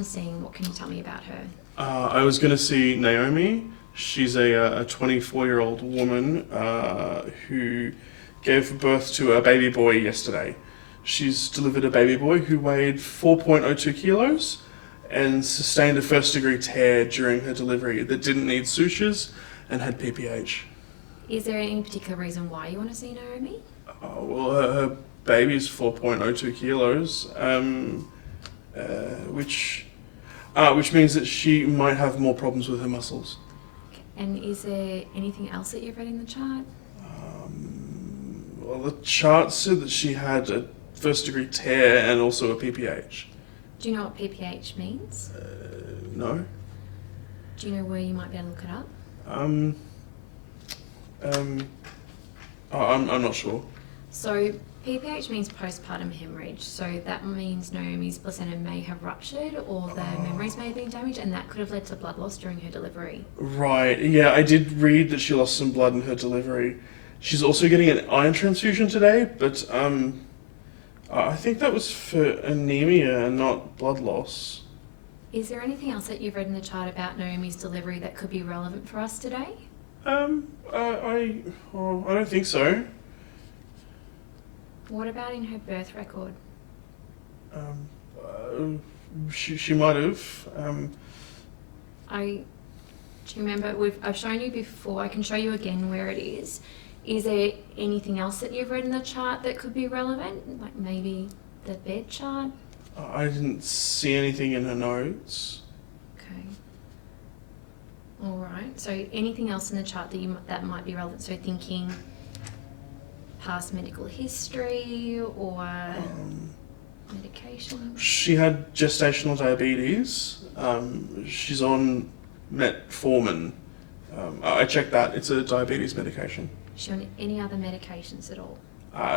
someone seeing? What can you tell me about her? I was going to see Naomi. She's a 24-year-old woman who gave birth to a baby boy yesterday. She's delivered a baby boy who weighed 4.02 kilos and sustained a first-degree tear during her delivery that didn't need sutures and had PPH. Is there any particular reason why you want to see Naomi? Well, her baby's 4.02 kilos, which means that she might have more problems with her muscles. And is there anything else that you've read in the chart? Well, the chart said that she had a first-degree tear and also a PPH. Do you know what PPH means? No. Do you know where you might be able to look it up? I'm not sure. So PPH means postpartum hemorrhage. So that means Naomi's placenta may have ruptured or the membranes may have been damaged, and that could have led to blood loss during her delivery. Right. Yeah, I did read that she lost some blood in her delivery. She's also getting an iron transfusion today, but I think that was for anemia and not blood loss. Is there anything else that you've read in the chart about Naomi's delivery that could be relevant for us today? I don't think so. What about in her birth record? She might have. Do you remember? I've shown you before. I can show you again where it is. Is there anything else that you've read in the chart that could be relevant? Like maybe the bed chart? I didn't see anything in her notes. Okay. All right. So anything else in the chart that might be relevant? So thinking past medical history or medication? She had gestational diabetes. She's on metformin. I checked that. It's a diabetes medication. Is she on any other medications at all?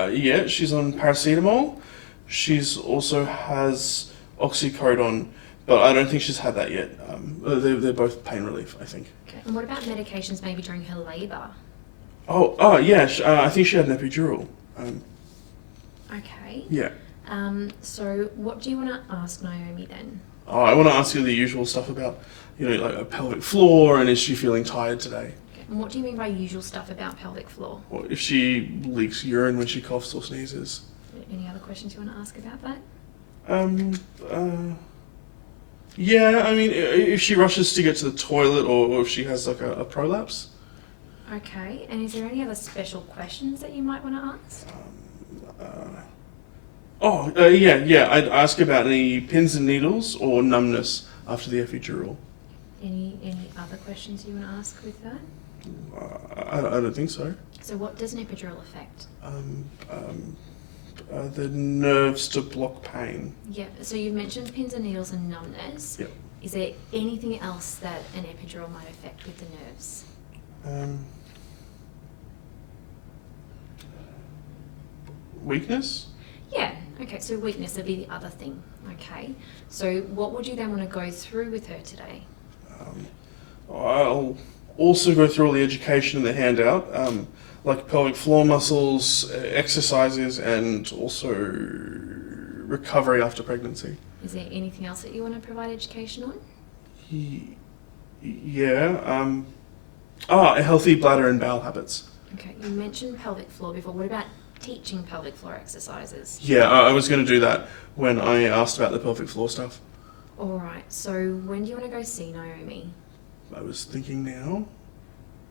Yeah, she's on paracetamol. She's also has oxycodone, but I don't think she's had that yet. They're both pain relief, I think. Okay. And what about medications maybe during her labour? Oh yeah. I think she had an epidural. Okay. Yeah. So what do you want to ask Naomi then? I want to ask you the usual stuff about, like a pelvic floor, and is she feeling tired today? Okay. And what do you mean by usual stuff about pelvic floor? Or if she leaks urine when she coughs or sneezes. Any other questions you want to ask about that? Yeah, I mean, if she rushes to get to the toilet or if she has like a prolapse. Okay, and is there any other special questions that you might want to ask? Yeah, I'd ask about any pins and needles or numbness after the epidural. Any other questions you want to ask with that? I don't think so. So what does an epidural affect? The nerves to block pain. Yeah, so you mentioned pins and needles and numbness. Yep. Is there anything else that an epidural might affect with the nerves? Weakness? Yeah, okay, so weakness would be the other thing. Okay, so what would you then want to go through with her today? I'll also go through all the education in the handout, like pelvic floor muscles, exercises, and also recovery after pregnancy. Is there anything else that you want to provide education on? Yeah. A healthy bladder and bowel habits. Okay, you mentioned pelvic floor before. What about teaching pelvic floor exercises? Yeah, I was going to do that when I asked about the pelvic floor stuff. All right, so when do you want to go see Naomi? I was thinking now.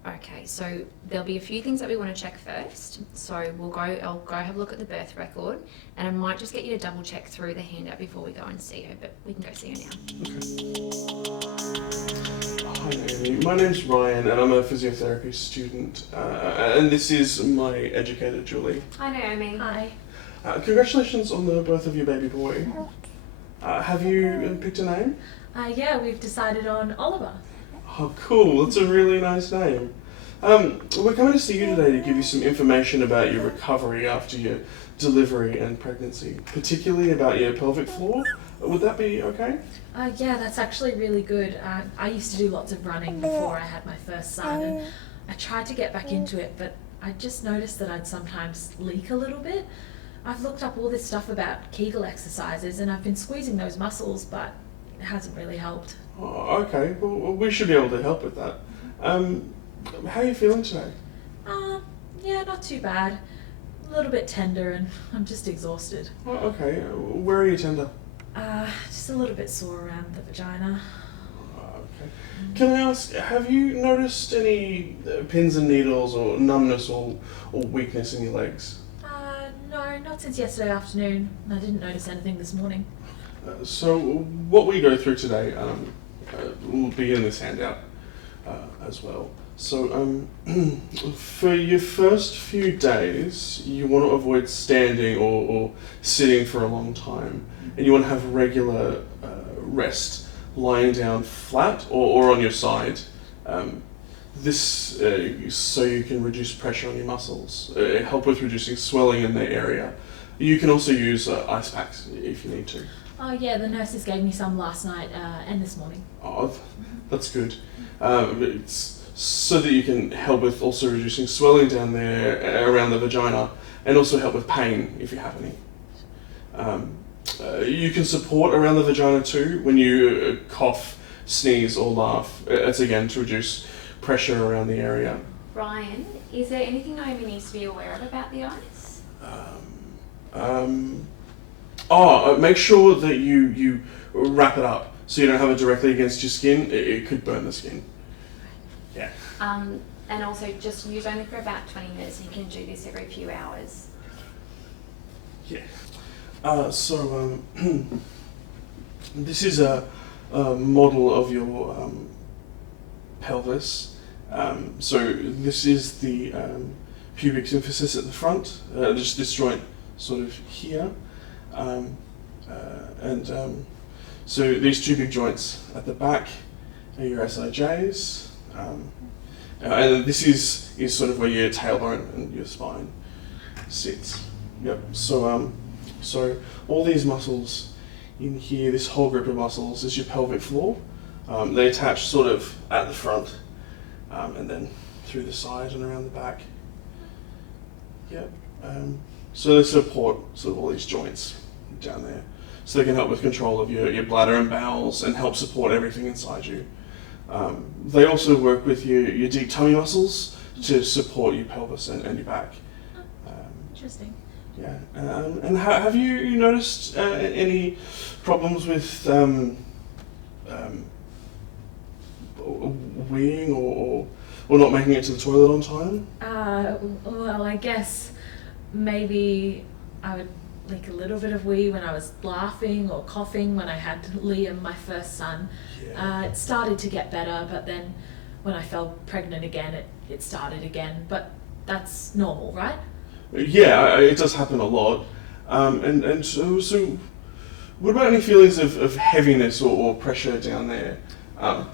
Okay, so there'll be a few things that we want to check first. So I'll go have a look at the birth record, and I might just get you to double check through the handout before we go and see her, but we can go see her now. Okay. Hi Naomi, my name's Ryan and I'm a physiotherapy student, and this is my educator Julie. Hi Naomi. Hi. Congratulations on the birth of your baby boy. Have you picked a name? Yeah, we've decided on Oliver. Oh, cool. That's a really nice name. We're coming to see you today to give you some information about your recovery after your delivery and pregnancy, particularly about your pelvic floor. Would that be okay? Yeah, that's actually really good. I used to do lots of running before I had my first son, and I tried to get back into it, but I just noticed that I'd sometimes leak a little bit. I've looked up all this stuff about Kegel exercises, and I've been squeezing those muscles, but hasn't really helped. Oh, okay, well, we should be able to help with that. How are you feeling today? Yeah, not too bad. A little bit tender and I'm just exhausted. Oh, okay, where are you tender? Just a little bit sore around the vagina. Okay. Can I ask, have you noticed any pins and needles or numbness or weakness in your legs? No, not since yesterday afternoon. I didn't notice anything this morning. So what we go through today will be in this handout as well. So for your first few days, you want to avoid standing or sitting for a long time, and you want to have regular rest, lying down flat or on your side. This so you can reduce pressure on your muscles, help with reducing swelling in the area. You can also use ice packs if you need to. Oh yeah, the nurses gave me some last night and this morning. Oh, that's good. It's so that you can help with also reducing swelling down there around the vagina, and also help with pain if you have any. You can support around the vagina too when you cough, sneeze or laugh. It's again to reduce pressure around the area. Ryan, is there anything Naomi needs to be aware of about the ice? Make sure that you wrap it up so you don't have it directly against your skin. It could burn the skin. Yeah. And also just use only for about 20 minutes. You can do this every few hours. Yeah. This is a model of your pelvis. So this is the pubic symphysis at the front, just this joint sort of here. So these two big joints at the back are your SIJs. And this is sort of where your tailbone and your spine sits. Yep. So all these muscles in here, this whole group of muscles, is your pelvic floor. They attach sort of at the front, and then through the side and around the back. Yep. So they support sort of all these joints down there, so they can help with control of your bladder and bowels and help support everything inside you. They also work with your deep tummy muscles to support your pelvis and your back. Interesting. Yeah. And have you noticed any problems with weeing or not making it to the toilet on time? Well, I guess maybe I would leak a little bit of wee when I was laughing or coughing when I had Liam, my first son. Yeah. It started to get better, but then when I fell pregnant again, it started again. But that's normal, right? Yeah, it does happen a lot. And so what about any feelings of heaviness or pressure down there? No,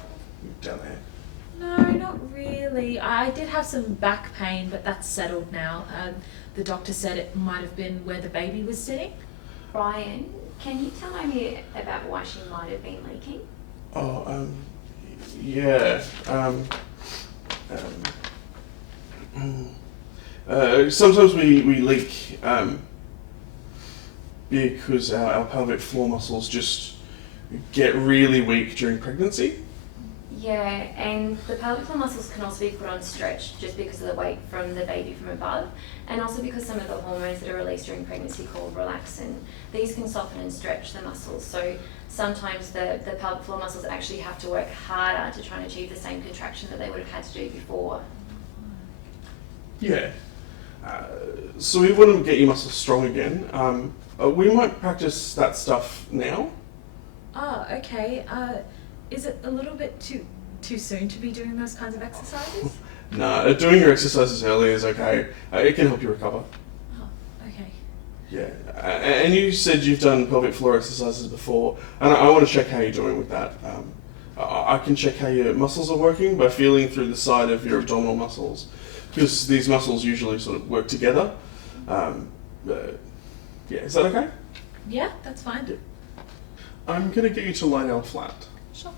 not really. I did have some back pain, but that's settled now. The doctor said it might have been where the baby was sitting. Ryan, can you tell Naomi about why she might have been leaking? Yeah. Sometimes we leak because our pelvic floor muscles just get really weak during pregnancy. Yeah, and the pelvic floor muscles can also be put on stretch just because of the weight from the baby from above, and also because some of the hormones that are released during pregnancy called relaxin, these can soften and stretch the muscles. So sometimes the pelvic floor muscles actually have to work harder to try and achieve the same contraction that they would have had to do before. Yeah. So we want to get your muscles strong again. We might practice that stuff now. Oh, okay. Is it a little bit too soon to be doing those kinds of exercises? No, doing your exercises early is okay. It can help you recover. Oh, okay. Yeah, and you said you've done pelvic floor exercises before, and I want to check how you're doing with that. I can check how your muscles are working by feeling through the side of your abdominal muscles, because these muscles usually sort of work together. Yeah, is that okay? Yeah, that's fine. I'm going to get you to lie down flat. Sure.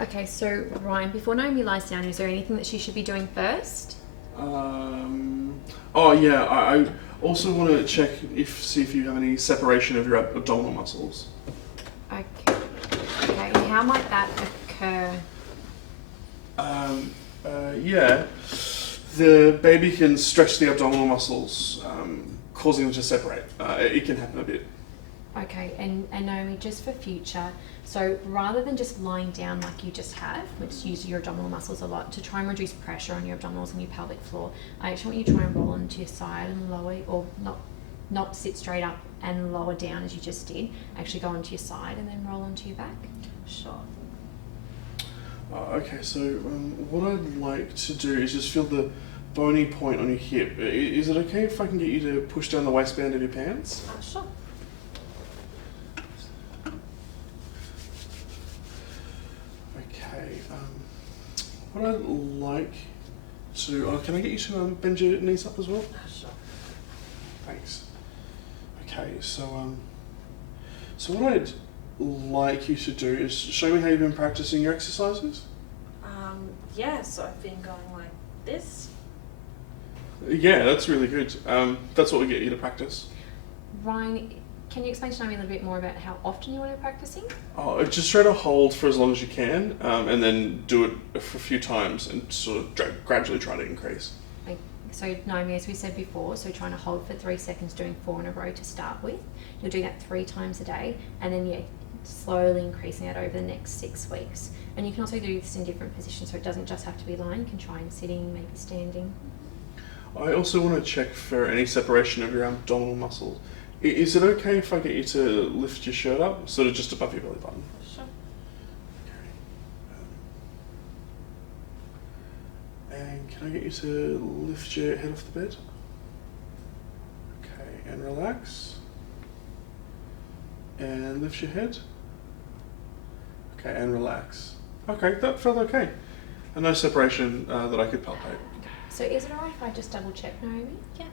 Okay, so Ryan, before Naomi lies down, is there anything that she should be doing first? Oh yeah, I also want to check see if you have any separation of your abdominal muscles. how might that occur? Yeah, the baby can stretch the abdominal muscles, causing them to separate. It can happen a bit. Okay, and Naomi, just for future, so rather than just lying down like you just have, which uses your abdominal muscles a lot, to try and reduce pressure on your abdominals and your pelvic floor, I actually want you to try and roll onto your side and lower, or not sit straight up and lower down as you just did. Actually go onto your side and then roll onto your back. Sure. Okay, so what I'd like to do is just feel the bony point on your hip. Is it okay if I can get you to push down the waistband of your pants? Sure. Okay, what I'd like to... can I get you to bend your knees up as well? Sure. Thanks. Okay, so what I'd like you to do is show me how you've been practicing your exercises. Yeah, so I've been going like this. Yeah, that's really good. That's what we get you to practice. Ryan, can you explain to Naomi a little bit more about how often you want to be practicing? Oh, just try to hold for as long as you can, and then do it for a few times and sort of gradually try to increase. So Naomi, as we said before, so trying to hold for 3 seconds, doing 4 in a row to start with. You'll do that 3 times a day, and then slowly increasing it over the next 6 weeks. And you can also do this in different positions, so it doesn't just have to be lying. You can try and sitting, maybe standing. I also want to check for any separation of your abdominal muscles. Is it okay if I get you to lift your shirt up, sort of just above your belly button? Sure. Okay. And can I get you to lift your head off the bed? Okay, and relax. And lift your head. Okay, and relax. Okay, that felt okay. And no separation that I could palpate. So is it alright if I just double check, Naomi? Yeah.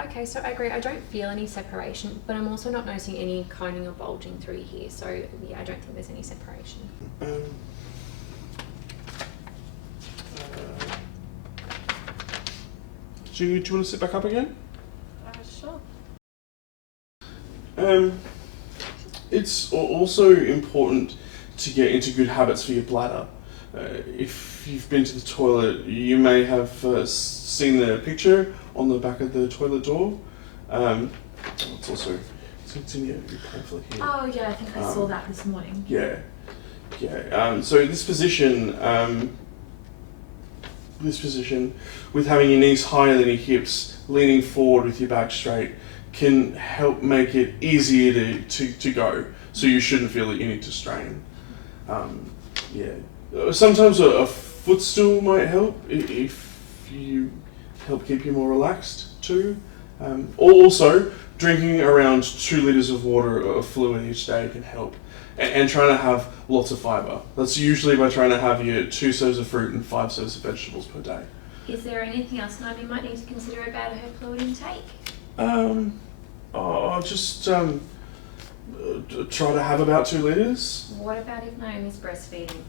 Okay, so I agree. I don't feel any separation, but I'm also not noticing any coning or bulging through here. So yeah, I don't think there's any separation. Do you want to sit back up again? Sure. It's also important to get into good habits for your bladder. If you've been to the toilet, you may have seen the picture on the back of the toilet door. It's in your pamphlet here. Oh yeah, I think I saw that this morning. Yeah. So this position, with having your knees higher than your hips, leaning forward with your back straight, can help make it easier to go. So you shouldn't feel that you need to strain. Sometimes a footstool might help if you help keep you more relaxed too. Also, drinking around 2 litres of water or fluid each day can help. And trying to have lots of fibre. That's usually by trying to have your 2 serves of fruit and 5 serves of vegetables per day. Is there anything else Naomi might need to consider about her fluid intake? Just try to have about 2 litres. What about if Naomi's breastfeeding?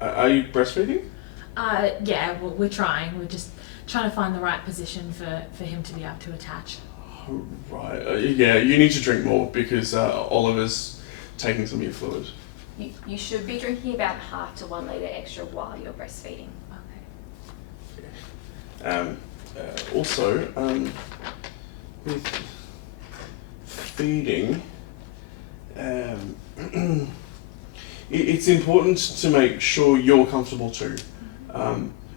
Are you breastfeeding? Yeah, well, we're trying. We're just trying to find the right position for him to be able to attach. Oh, right. Yeah, you need to drink more because Oliver's taking some of your fluid. You should be drinking about half to 1 litre extra while you're breastfeeding. Okay. Also, with feeding, it's important to make sure you're comfortable too.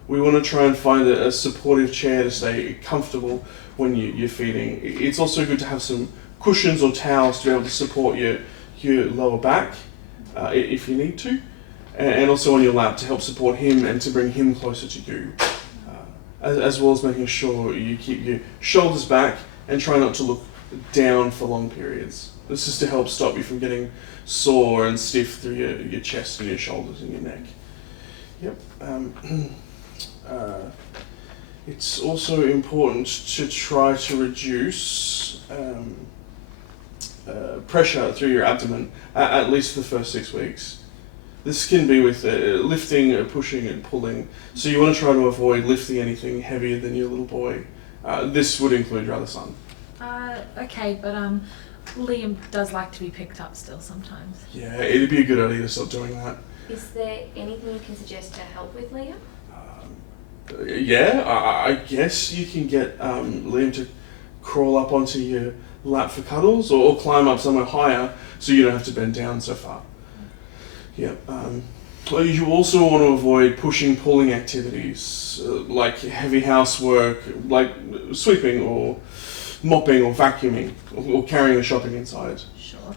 We want to try and find a supportive chair to stay comfortable when you're feeding. It's also good to have some cushions or towels to be able to support your lower back if you need to, and also on your lap to help support him and to bring him closer to you, as well as making sure you keep your shoulders back and try not to look down for long periods. This is to help stop you from getting sore and stiff through your chest and your shoulders and your neck. Yep. It's also important to try to reduce pressure through your abdomen, at least for the first 6 weeks. This can be with lifting, pushing and pulling. So you want to try to avoid lifting anything heavier than your little boy This would include your other son. Okay, but Liam does like to be picked up still sometimes. Yeah, it'd be a good idea to start doing that. Is there anything you can suggest to help with Liam? Yeah, I guess you can get Liam to crawl up onto your lap for cuddles, or climb up somewhere higher so you don't have to bend down so far. Yeah. Well, you also want to avoid pushing, pulling activities like heavy housework, like sweeping or mopping or vacuuming or carrying the shopping inside. Sure.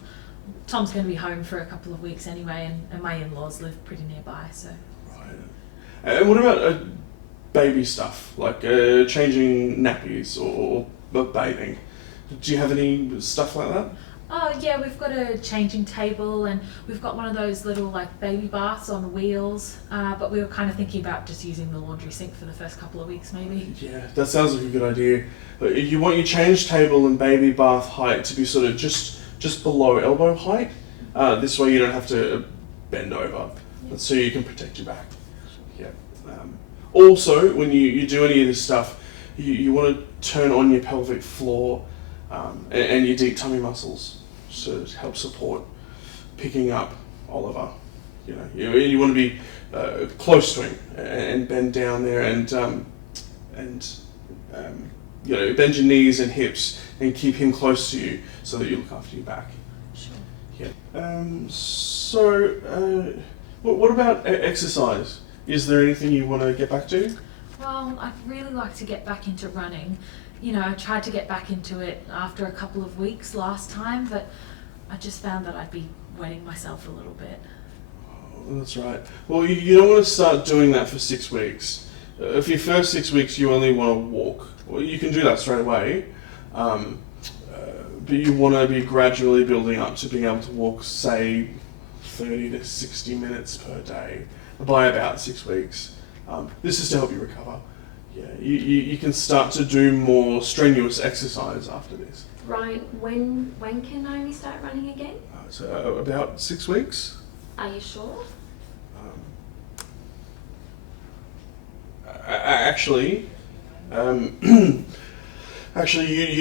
Tom's going to be home for a couple of weeks anyway, and my in-laws live pretty nearby, so. Right. And what about baby stuff, like changing nappies or bathing? Do you have any stuff like that? Oh yeah, we've got a changing table, and we've got one of those little like baby baths on wheels, but we were kind of thinking about just using the laundry sink for the first couple of weeks maybe. Yeah, that sounds like a good idea. You want your change table and baby bath height to be sort of just below elbow height. This way you don't have to bend over, so you can protect your back. Yeah. Also, when you do any of this stuff, you want to turn on your pelvic floor and your deep tummy muscles to help support picking up Oliver. You want to be close to him and bend down there and bend your knees and hips and keep him close to you so that you look after your back. Sure. Yeah. What about exercise? Is there anything you want to get back to? Well, I'd really like to get back into running. I tried to get back into it after a couple of weeks last time, but I just found that I'd be wetting myself a little bit. Oh, that's right. Well, you don't want to start doing that for 6 weeks. If your first 6 weeks you only want to walk, well, you can do that straight away. But you want to be gradually building up to being able to walk, say, 30 to 60 minutes per day by about 6 weeks. This is to help you recover. Yeah, you can start to do more strenuous exercise after this. Ryan, when can Naomi start running again? So about 6 weeks. Are you sure? Actually, you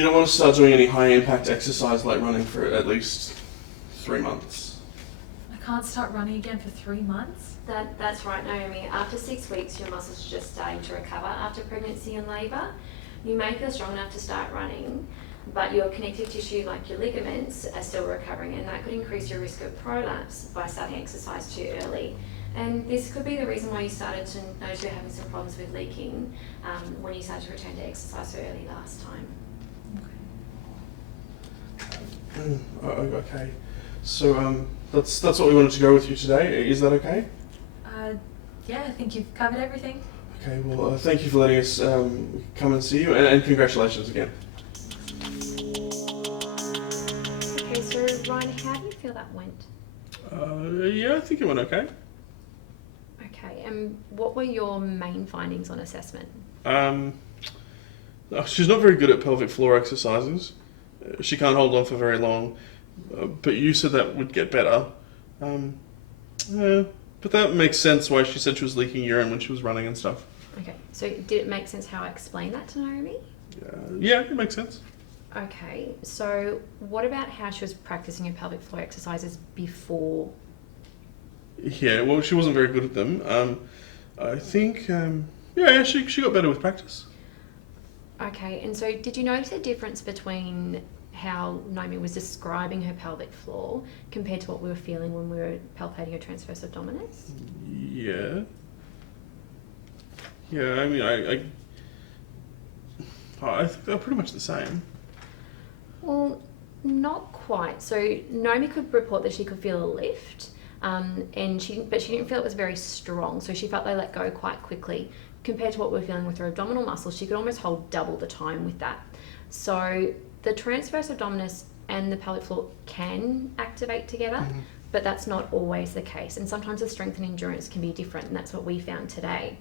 don't want to start doing any high impact exercise like running for at least 3 months. I can't start running again for 3 months? That's right, Naomi. After 6 weeks, your muscles are just starting to recover after pregnancy and labour. You may feel strong enough to start running, but your connective tissue, like your ligaments, are still recovering, and that could increase your risk of prolapse by starting exercise too early. And this could be the reason why you started to notice you're having some problems with leaking when you started to return to exercise so early last time. Okay. So that's what we wanted to go with you today. Is that okay? Yeah, I think you've covered everything. Okay, well, thank you for letting us come and see you, and congratulations again. Okay, so Ryan, how do you feel that went? Yeah, I think it went okay. Okay, and what were your main findings on assessment? She's not very good at pelvic floor exercises. She can't hold on for very long, but you said that would get better. But that makes sense why she said she was leaking urine when she was running and stuff. Okay, so did it make sense how I explained that to Naomi? Yeah, it makes sense. Okay, so what about how she was practicing her pelvic floor exercises before? Yeah, well, she wasn't very good at them. I think, she got better with practice. Okay, and so did you notice a difference between how Naomi was describing her pelvic floor compared to what we were feeling when we were palpating her transverse abdominis? Yeah. Yeah, I mean, I think they're pretty much the same. Well, not quite. So Naomi could report that she could feel a lift, but she didn't feel it was very strong. So she felt they let go quite quickly. Compared to what we were feeling with her abdominal muscles, she could almost hold double the time with that. So the transverse abdominis and the pelvic floor can activate together, but that's not always the case. And sometimes the strength and endurance can be different, and that's what we found today.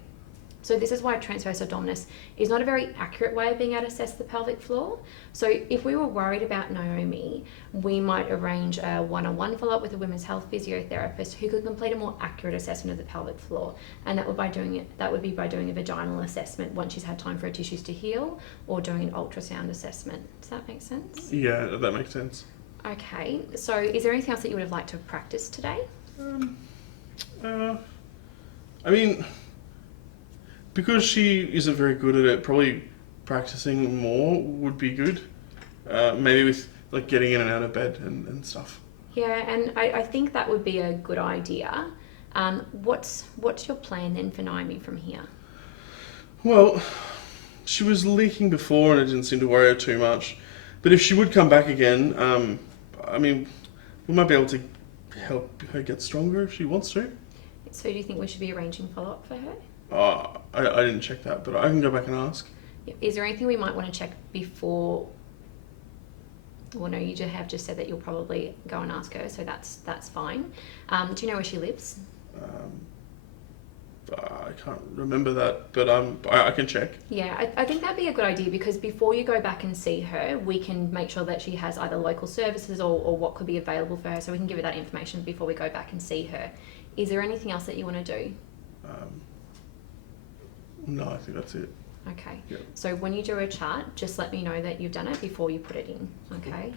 So this is why transverse abdominis is not a very accurate way of being able to assess the pelvic floor. So if we were worried about Naomi, we might arrange a one-on-one follow-up with a women's health physiotherapist who could complete a more accurate assessment of the pelvic floor. And that would be by doing a vaginal assessment once she's had time for her tissues to heal, or doing an ultrasound assessment. Does that make sense? Yeah, that makes sense. Okay, so is there anything else that you would have liked to have practiced today? I mean, because she isn't very good at it, probably practicing more would be good. Maybe with like getting in and out of bed and stuff. Yeah, and I think that would be a good idea. What's your plan then for Naomi from here? Well, she was leaking before and it didn't seem to worry her too much. But if she would come back again, I mean, we might be able to help her get stronger if she wants to. So do you think we should be arranging follow-up for her? I didn't check that, but I can go back and ask. Is there anything we might want to check before? Well, no, you have just said that you'll probably go and ask her, so that's fine. Do you know where she lives? I can't remember that, but I can check. Yeah, I think that'd be a good idea, because before you go back and see her, we can make sure that she has either local services or what could be available for her, so we can give her that information before we go back and see her. Is there anything else that you want to do? No, I think that's it. Okay. Yep. So when you do a chart, just let me know that you've done it before you put it in, okay?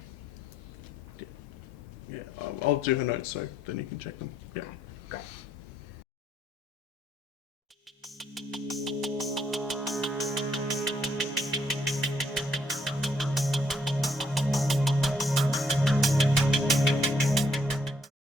Yeah, I'll do her notes so then you can check them. Yeah. Okay, great.